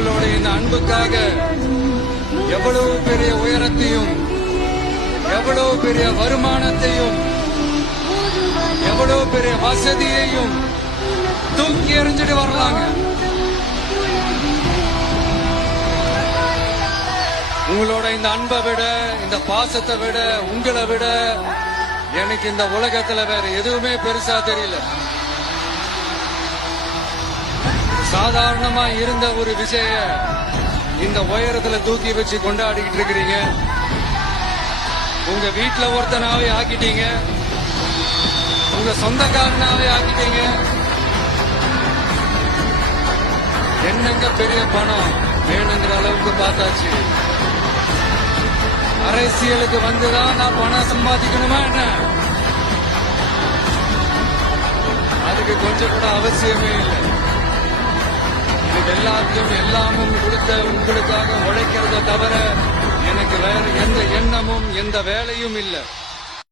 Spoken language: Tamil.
உங்களோட இந்த அன்புக்காக எவ்வளவு பெரிய உயரத்தையும், எவ்வளவு பெரிய வருமானத்தையும், எவ்வளவு பெரிய வசதியையும் தூக்கி எறிஞ்சிட்டு வரலாங்க. உங்களோட இந்த அன்பை விட, இந்த பாசத்தை விட, உங்களை விட எனக்கு இந்த உலகத்துல வேற எதுவுமே பெருசா தெரியல. சாதாரணமா இருந்த ஒரு விஷய இந்த உயரத்துல தூக்கி வச்சு கொண்டாடிக்கிட்டு இருக்கிறீங்க. உங்க வீட்டுல ஒருத்தனாவே ஆக்கிட்டீங்க, உங்க சொந்தக்காரனாவே ஆக்கிட்டீங்க. என்னங்க பெரிய பணம் வேணுங்கிற அளவுக்கு பார்த்தாச்சு. அரசியலுக்கு வந்துதான் நான் பணம் சம்பாதிக்கணுமா என்ன? அதுக்கு கொஞ்சம் கூட அவசியமே இல்லை. எனக்கு எல்லாத்தையும் எல்லாமும் கொடுத்த உங்களுக்காக உழைக்கிறத தவிர எனக்கு வேற எந்த எண்ணமும் எந்த வேலையும் இல்லை.